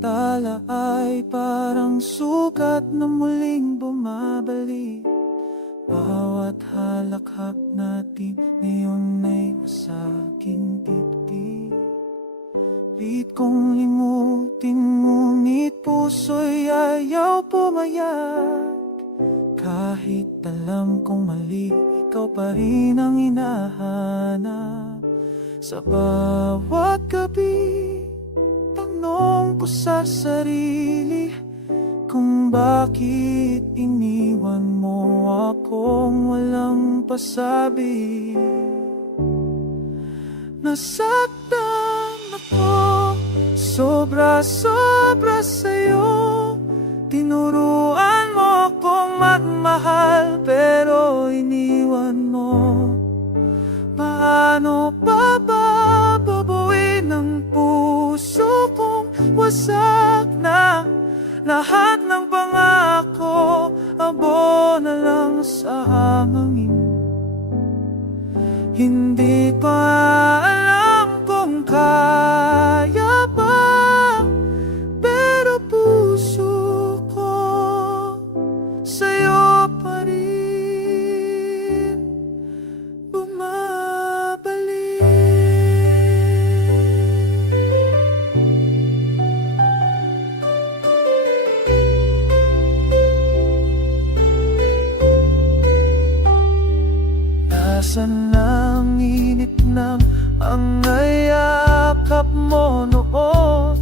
tala ay parang sugat na muling bumabalik. Bawat halakhak natin ngayon ay masaging dibdib Pilit kong limutin ngunit puso'y ayaw pumayag Kahit alam kong mali, ikaw pa rin ang hinahanap. Sa bawat ko sa sarili Kung bakit iniwan mo akong walang pasabi. Nasaktan ako Sobra-sobra sa'yo Tinuruan Na ang init ng ang ayakap mo noon.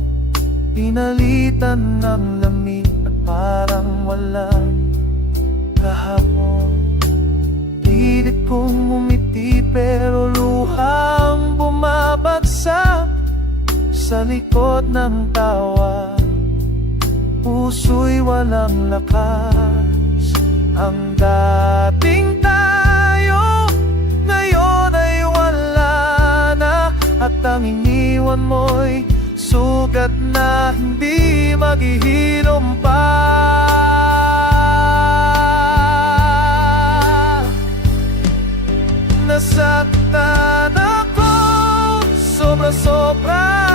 Pinalitan ng lamig at parang walang kahapon. Pilit kong umiti pero luhang bumabagsak Sa likod ng tawa Puso'y walang lakas Ang dating Sugat na hindi maghihilom pa. Nasaktan ako Sobra-sobra